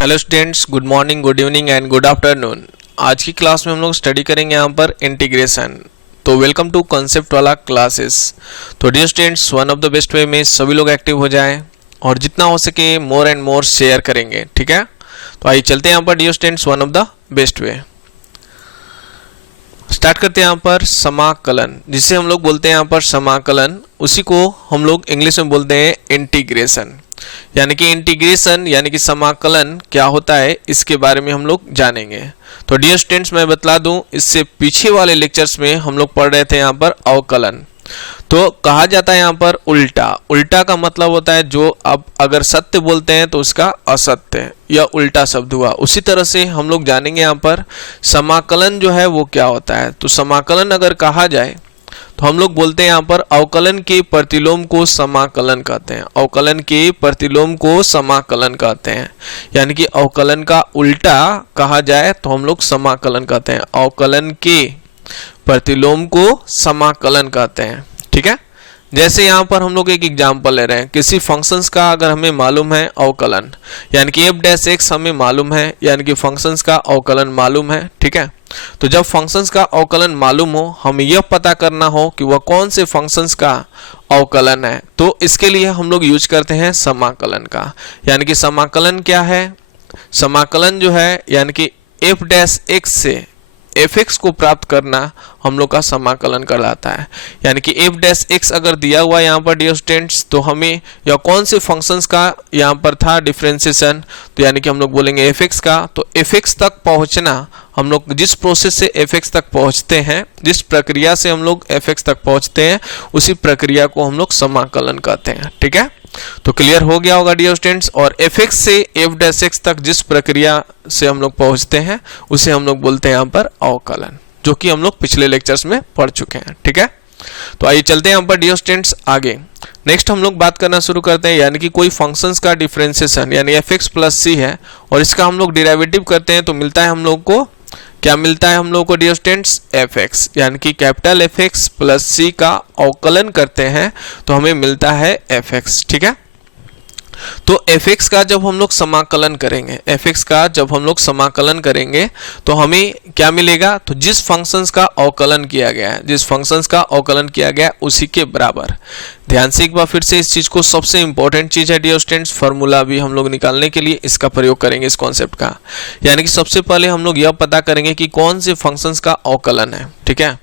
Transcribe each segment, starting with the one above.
Hello students, good morning, good evening and good afternoon. आज की class में हम लोग स्टडी करेंगे यहाँ पर इंटीग्रेशन। तो वेलकम टू कॉन्सेप्ट वाला क्लासेस। तो dear students, one of the best way में सभी लोग एक्टिव हो जाएं और जितना हो सके मोर एंड मोर शेयर करेंगे, ठीक है। तो आइए चलते हैं यहाँ पर dear students, one of the best way start करते हैं यहाँ पर समाकलन, जिसे हम लोग बोलते हैं यहाँ पर समाकलन, उसी को हम लोग इंग्लिश में बोलते हैं इंटीग्रेशन। यानी कि इंटीग्रेशन यानी कि समाकलन क्या होता है, इसके बारे में हम लोग जानेंगे। तो डियर स्टूडेंट्स, मैं बतला दूं, इससे पीछे वाले लेक्चर्स में हम लोग पढ़ रहे थे यहाँ पर अवकलन। तो कहा जाता है यहाँ पर उल्टा। उल्टा का मतलब होता है जो अब अगर सत्य बोलते हैं तो उसका असत्य, या उल्टा शब्द हुआ। उसी तरह से हम लोग जानेंगे यहाँ पर समाकलन जो है वो क्या होता है। तो समाकलन अगर कहा जाए तो हम लोग बोलते हैं यहाँ पर अवकलन के प्रतिलोम को समाकलन कहते हैं। अवकलन के प्रतिलोम को समाकलन कहते हैं, यानी कि अवकलन का उल्टा कहा जाए तो हम लोग समाकलन कहते हैं। अवकलन के प्रतिलोम को समाकलन कहते हैं, ठीक है। जैसे यहाँ पर हम लोग एक एग्जाम्पल ले रहे हैं, किसी फंक्शंस का अगर हमें मालूम है अवकलन, यानी कि f' हमें मालूम है, यानी कि फंक्शंस का अवकलन मालूम है, ठीक है। तो जब फंक्शंस का अवकलन मालूम हो, हमें यह पता करना हो कि वह कौन से फंक्शंस का अवकलन है, तो इसके लिए हम लोग यूज करते हैं समाकलन का। यानी कि समाकलन क्या है? समाकलन जो है यानी कि f' से fx को प्राप्त करना हम लोग का समाकलन कहलाता है। यानी कि f' अगर दिया हुआ यहाँ पर डियर स्टूडेंट्स, तो हमें या कौन से फंक्शंस का यहाँ पर था डिफरेंशिएशन, तो यानी कि हम लोग बोलेंगे fx का। तो fx तक पहुँचना, हम लोग जिस प्रोसेस से fx तक पहुँचते हैं, जिस प्रक्रिया से हम लोग fx तक पहुँचते हैं, उसी प्रक्रिया को हम लोग समाकलन कहते हैं, ठीक है। तो क्लियर हो गया होगा डियर स्टूडेंट्स। और fx से f' तक जिस प्रक्रिया से हम लोग पहुंचते हैं उसे हम लोग बोलते हैं यहाँ पर अवकलन, जो कि हम लोग पिछले लेक्चर्स में पढ़ चुके हैं, ठीक है। तो आइए चलते हैं यहाँ पर डियर स्टूडेंट्स आगे। नेक्स्ट हम लोग बात करना शुरू करते हैं, यानी कि कोई फंक्शंस का डिफरेंशिएशन यानी fx प्लस c है और इसका हम लोग डेरिवेटिव करते हैं, तो मिलता है हम लोग को, क्या मिलता है हम लोग को डियर स्टूडेंट्स? fx, यानी कि कैपिटल fx प्लस c का अवकलन करते हैं तो हमें मिलता है fx, ठीक है। तो fx का जब हम लोग समाकलन करेंगे, fx का जब हम लोग समाकलन करेंगे तो हमें क्या मिलेगा? तो जिस फंक्शंस का अवकलन किया गया है, जिस फंक्शंस का अवकलन किया गया है उसी के बराबर। ध्यान से एक बार फिर से इस चीज को, सबसे इंपॉर्टेंट चीज है डियर स्टूडेंट्स, फार्मूला भी हम लोग निकालने के लिए इसका प्रयोग करेंगे, इस कॉन्सेप्ट का। यानी कि सबसे पहले हम लोग यह पता करेंगे कि कौन से फंक्शंस का अवकलन है, ठीक है।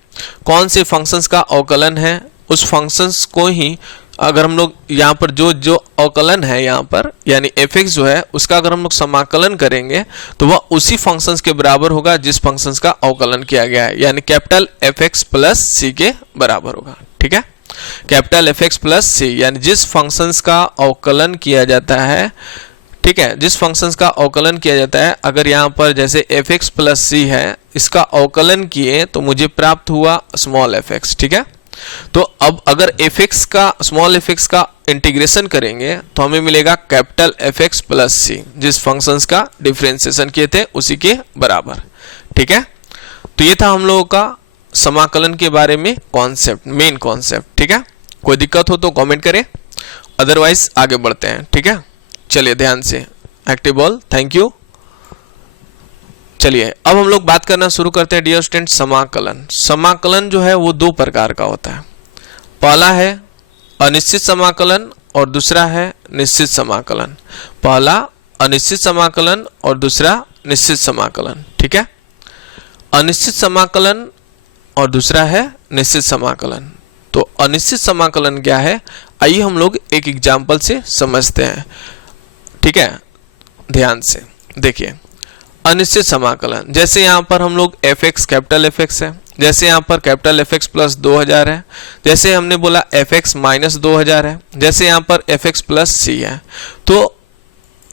कौन से फंक्शंस का अवकलन है, उस फंक्शंस को ही अगर हम लोग यहाँ पर जो अवकलन है यहाँ पर, यानी fx जो है उसका अगर हम लोग समाकलन करेंगे तो वह उसी फंक्शंस के बराबर होगा जिस फंक्शंस का अवकलन किया गया है, यानी कैपिटल fx प्लस c के बराबर होगा, ठीक है। कैपिटल fx प्लस c, यानी जिस फंक्शंस का अवकलन किया जाता है, ठीक है, जिस फंक्शंस का अवकलन किया जाता है, अगर यहाँ पर जैसे fx प्लस c है, इसका अवकलन किए तो मुझे प्राप्त हुआ स्मॉल fx, ठीक है। तो अब अगर fx का, स्मॉल fx का इंटीग्रेशन करेंगे तो हमें मिलेगा कैपिटल fx प्लस c, जिस फंक्शंस का डिफरेंशिएशन किए थे उसी के बराबर, ठीक है। तो ये था हम लोगों का समाकलन के बारे में कॉन्सेप्ट, मेन कॉन्सेप्ट, ठीक है। कोई दिक्कत हो तो कमेंट करें, अदरवाइज आगे बढ़ते हैं, ठीक है। चलिए ध्यान से एक्टिव ऑल, थैंक यू। चलिए अब हम लोग बात करना शुरू करते हैं डियर स्टूडेंट समाकलन। समाकलन जो है वो दो प्रकार का होता है। पहला है अनिश्चित समाकलन और दूसरा है निश्चित समाकलन। पहला अनिश्चित समाकलन और दूसरा निश्चित समाकलन, ठीक है। अनिश्चित समाकलन और दूसरा है निश्चित समाकलन। तो अनिश्चित समाकलन क्या है, आइए हम लोग एक एग्जाम्पल से समझते हैं, ठीक है। ध्यान से देखिए, अनिश्चित समाकलन, जैसे यहाँ पर हम लोग fx कैपिटल fx है, जैसे यहाँ पर कैपिटल fx प्लस 2000 है, जैसे हमने बोला fx माइनस 2000 है, जैसे यहाँ पर fx प्लस c है, तो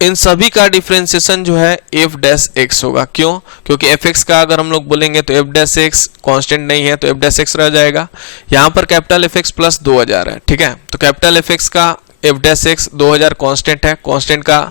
इन सभी का डिफरेंशिएशन जो है f' होगा। क्यों? क्योंकि fx का अगर हम लोग बोलेंगे तो f' कांस्टेंट नहीं है, तो f' रह जाएगा। यहाँ पर कैपिटल fx प्लस 2000 है, ठीक है। तो कैपिटल fx का f' 2000 कांस्टेंट है, कांस्टेंट का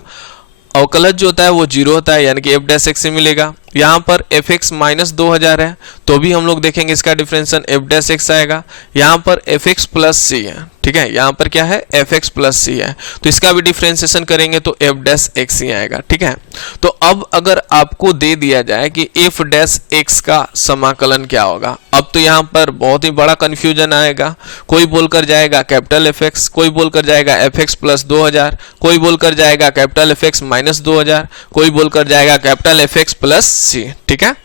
अवकलज जो होता है वो 0 होता है, यानी कि f' से मिलेगा। यहाँ पर एफ एक्स माइनस 2000 है तो भी हम लोग देखेंगे इसका डिफरेंशिएशन एफ डैश एक्स आएगा। यहाँ पर एफ एक्स प्लस सी है, ठीक है, यहाँ पर क्या है एफ एक्स प्लस सी है तो इसका भी डिफरेंशिएशन करेंगे तो एफ डैश एक्स ही आएगा, ठीक है। तो अब अगर आपको दे दिया जाए कि एफ डैश एक्स का समाकलन क्या होगा, अब तो यहाँ पर बहुत ही बड़ा कंफ्यूजन आएगा। कोई बोलकर जाएगा कैपिटल एफ एक्स, कोई बोलकर जाएगा एफ एक्स प्लस 2000, कोई बोलकर जाएगा कैपिटल एफ एक्स माइनस 2000, कोई बोलकर जाएगा कैपिटल एफ एक्स प्लस सी, ठीक है।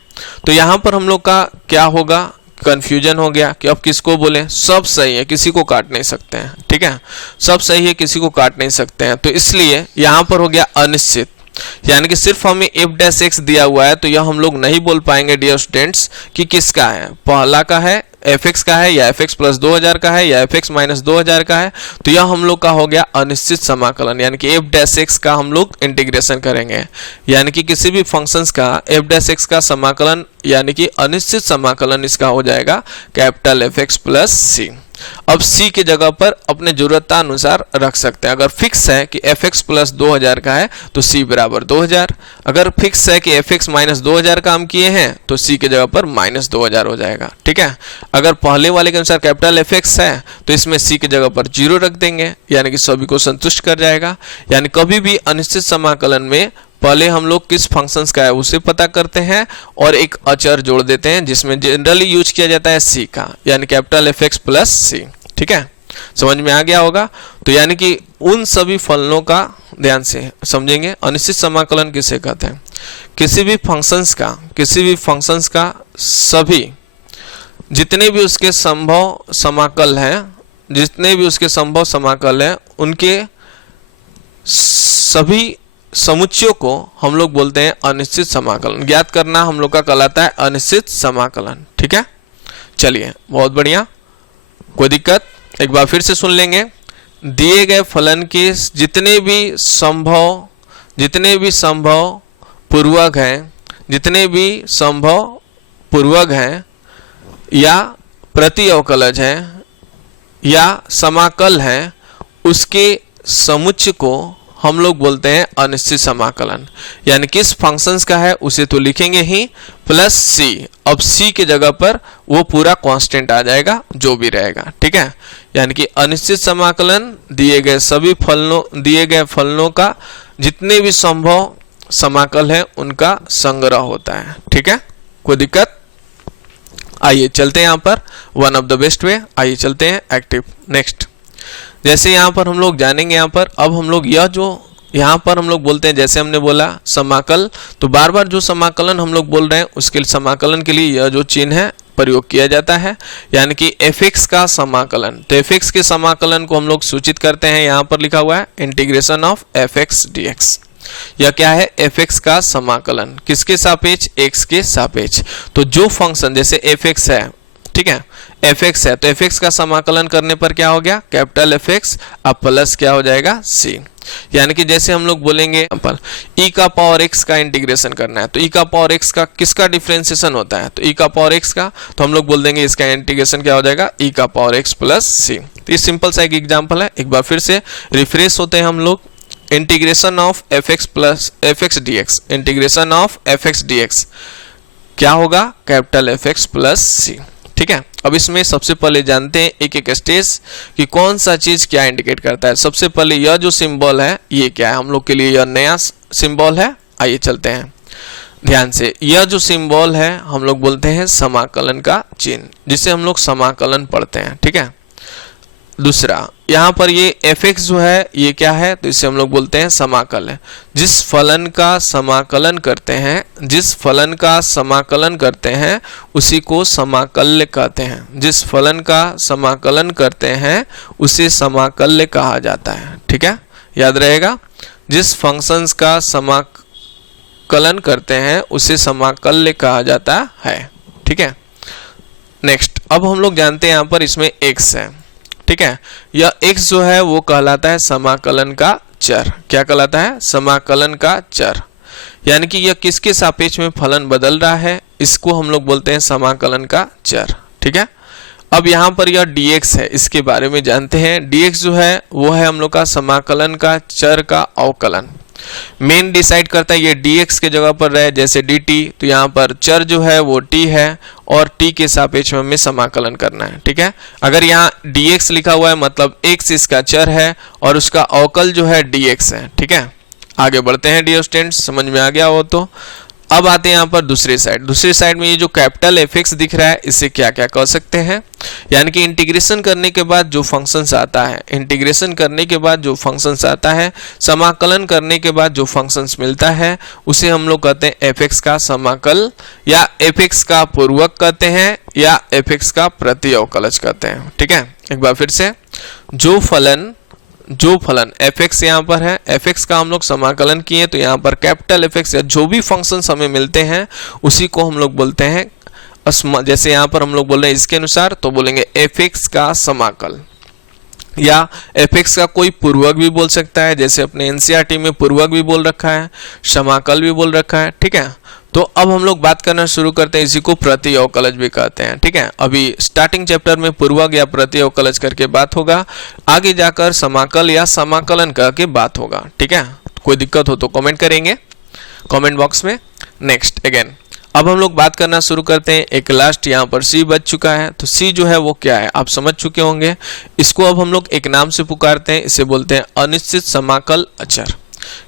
तो यहाँ पर हम लोग का क्या होगा, कंफ्यूजन हो गया कि अब किसको बोले। सब सही है, किसी को काट नहीं सकते हैं, ठीक है, सब सही है, किसी को काट नहीं सकते हैं। तो इसलिए यहाँ पर हो गया अनिश्चित, यानी कि सिर्फ हमें एफ डैश एक्स दिया हुआ है तो यह हम लोग नहीं बोल पाएंगे डियर स्टूडेंट्स कि किसका है, पहला का है एफ एक्स का है या एफ एक्स प्लस 2000 का है या एफ एक्स माइनस 2000 का है। तो यह हम लोग का हो गया अनिश्चित समाकलन, यानी कि एफ डैश एक्स का हम लोग इंटीग्रेशन करेंगे, यानी कि किसी भी फंक्शंस का एफ डैश एक्स का समाकलन यानी कि अनिश्चित समाकलन इसका हो जाएगा कैपिटल एफ एक्स प्लस सी। अब c के जगह पर अपने जरूरतानुसार रख सकते हैं। अगर फिक्स है कि एफ एक्स प्लस 2000 का है तो c बराबर 2000, अगर फिक्स है कि एफ एक्स माइनस 2000 का हम किए हैं तो c के जगह पर माइनस 2000 हो जाएगा, ठीक है। अगर पहले वाले के अनुसार कैपिटल एफ एक्स है तो इसमें c के जगह पर 0 रख देंगे, यानी कि सभी को संतुष्ट कर जाएगा। यानी कभी भी अनिश्चित समाकलन में पहले हम लोग किस फंक्शंस का है उसे पता करते हैं और एक अचर जोड़ देते हैं जिसमें जनरली यूज किया जाता है c का, यानी कैपिटल एफ एक्स प्लस सी, ठीक है, समझ में आ गया होगा। तो यानी कि उन सभी फलनों का ध्यान से समझेंगे। अनिश्चित समाकलन किसे कहते हैं, किसी भी फंक्शंस का सभी जितने भी उसके संभव समाकल हैं उनके सभी समुच्चयों को हम लोग बोलते हैं अनिश्चित समाकलन। ज्ञात करना हम लोग का कहलाता है अनिश्चित समाकलन, ठीक है। चलिए बहुत बढ़िया, कोई दिक्कत, एक बार फिर से सुन लेंगे। दिए गए फलन के जितने भी संभव पूर्वक हैं या प्रति अवकलज हैं या समाकल हैं उसके समुच्चय को हम लोग बोलते हैं अनिश्चित समाकलन। यानी किस फंक्शंस का है उसे तो लिखेंगे ही प्लस सी, अब सी के जगह पर वो पूरा कांस्टेंट आ जाएगा जो भी रहेगा, ठीक है। यानी कि अनिश्चित समाकलन दिए गए फलनों का जितने भी संभव समाकल है उनका संग्रह होता है, ठीक है, कोई दिक्कत। आइए चलते हैं यहाँ पर वन ऑफ द बेस्ट वे, आइए चलते हैं एक्टिव। नेक्स्ट जैसे यहाँ पर हम लोग जानेंगे, यहाँ पर अब हम लोग यहाँ पर हम लोग बोलते हैं, जैसे हमने बोला समाकल, तो बार बार जो समाकलन हम लोग बोल रहे हैं उसके समाकलन के लिए यह जो चिन्ह है प्रयोग किया जाता है, यानी कि एफ एक्स का समाकलन। तो एफ एक्स के समाकलन को हम लोग सूचित करते हैं, यहाँ पर लिखा हुआ है integration of F x D x. यह क्या है, एफ एक्स का समाकलन, किसके सापेक्ष, एक्स के सापेक्ष। तो जो फंक्शन जैसे एफ एक्स है, ठीक है, एफ एक्स है तो एफ एक्स का समाकलन करने पर क्या हो गया, कैपिटल एफ एक्स अब प्लस क्या हो जाएगा, सी। यानी कि जैसे हम लोग बोलेंगे ई का पावर एक्स का इंटीग्रेशन करना है तो ई का पावर एक्स का किसका डिफरेंशिएशन होता है, तो ई का पावर एक्स का, तो हम लोग बोल देंगे इसका इंटीग्रेशन क्या हो जाएगा, ई का पावर एक्स प्लस सी। तो ये सिंपल सा एक एग्जांपल है, एक बार फिर से रिफ्रेश होते हैं हम लोग। Integration of F x plus F x D x, integration of F x D x क्या होगा, कैपिटल एफ एक्स प्लस सी, ठीक है। अब इसमें सबसे पहले जानते हैं एक एक स्टेज कि कौन सा चीज क्या इंडिकेट करता है। सबसे पहले यह जो सिंबल है ये क्या है, हम लोग के लिए यह नया सिंबल है। आइए चलते हैं ध्यान से, यह जो सिंबल है हम लोग बोलते हैं समाकलन का चिन्ह, जिसे हम लोग समाकलन पढ़ते हैं, ठीक है। दूसरा यहाँ पर ये एफ एक्स जो है ये क्या है, तो इसे हम लोग बोलते हैं समाकल है। जिस फलन का समाकलन करते हैं उसी को समाकल्य कहते हैं। जिस फलन का समाकलन करते हैं उसे समाकल्य कहा जाता है, ठीक है, याद रहेगा। जिस फंक्शंस का समाकलन करते हैं उसे समाकल्य कहा जाता है, ठीक है। नेक्स्ट अब हम लोग जानते हैं यहाँ पर इसमें x है, ठीक है। यह x जो है वो कहलाता है समाकलन का चर। क्या कहलाता है, समाकलन का चर। यानी कि यह किसके सापेक्ष में फलन बदल रहा है, इसको हम लोग बोलते हैं समाकलन का चर, ठीक है। अब यहाँ पर यह dx है, इसके बारे में जानते हैं। dx जो है वो है हम लोग का समाकलन का चर का अवकलन। मेन डिसाइड करता है ये dx के जगह पर रहे जैसे dt, तो यहाँ पर चर जो है वो t है और t के सापेक्ष में हमें समाकलन करना है। ठीक है, अगर यहाँ dx लिखा हुआ है मतलब x इसका चर है और उसका अवकल जो है dx है। ठीक है, आगे बढ़ते हैं डियर स्टूडेंट्स, समझ में आ गया हो तो। अब आते हैं यहाँ पर दूसरी साइड में ये जो कैपिटल fx दिख रहा है इससे क्या क्या कर सकते हैं, यानी कि इंटीग्रेशन करने के बाद जो फंक्शंस आता है, समाकलन करने के बाद जो फंक्शंस मिलता है उसे हम लोग कहते हैं fx का समाकल या fx का पूर्वक कहते हैं या fx का प्रति अवकलज कहते हैं। ठीक है, एक बार फिर से, जो फलन fx यहाँ पर है, fx का हम लोग समाकलन किए तो यहाँ पर कैपिटल fx या जो भी फंक्शंस हमें मिलते हैं उसी को हम लोग बोलते हैं, जैसे यहाँ पर हम लोग बोल रहे हैं इसके अनुसार तो बोलेंगे fx का समाकल या fx का कोई पूर्वक भी बोल सकता है, जैसे अपने एनसीईआरटी में पूर्वक भी बोल रखा है, समाकल भी बोल रखा है। ठीक है, तो अब हम लोग बात करना शुरू करते हैं, इसी को प्रति अवकलज भी कहते हैं। ठीक है, अभी स्टार्टिंग चैप्टर में पूर्वक या प्रति अवकलज करके बात होगा, आगे जाकर समाकल या समाकलन करके बात होगा। ठीक है, कोई दिक्कत हो तो कमेंट करेंगे कमेंट बॉक्स में। नेक्स्ट अगेन अब हम लोग बात करना शुरू करते हैं, एक लास्ट यहाँ पर सी बच चुका है, तो सी जो है वो क्या है आप समझ चुके होंगे। इसको अब हम लोग एक नाम से पुकारते हैं, इसे बोलते हैं अनिश्चित समाकल अचर।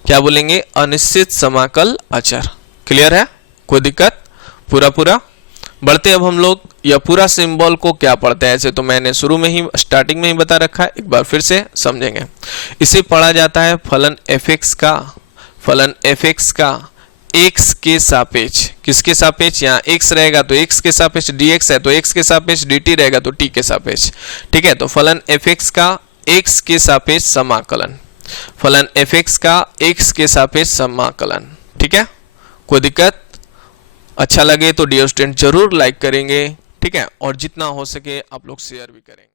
क्या बोलेंगे? अनिश्चित समाकल अचर। क्लियर है, कोई दिक्कत? पूरा बढ़ते अब हम लोग यह पूरा सिंबल को क्या पढ़ते हैं, ऐसे तो मैंने शुरू में ही स्टार्टिंग में ही बता रखा है, एक बार फिर से समझेंगे। इसे पढ़ा जाता है फलन fx का x के सापेक्ष, किसके सापेक्ष? यहाँ x रहेगा तो x के सापेक्ष, dx है तो x के सापेक्ष, dt रहेगा तो t के सापेक्ष। ठीक है, तो फलन fx का x के सापेक्ष समाकलन, फलन fx का x के सापेक्ष समाकलन। ठीक है, कोई दिक्कत? अच्छा लगे तो डियर स्टूडेंट जरूर लाइक करेंगे। ठीक है, और जितना हो सके आप लोग शेयर भी करेंगे।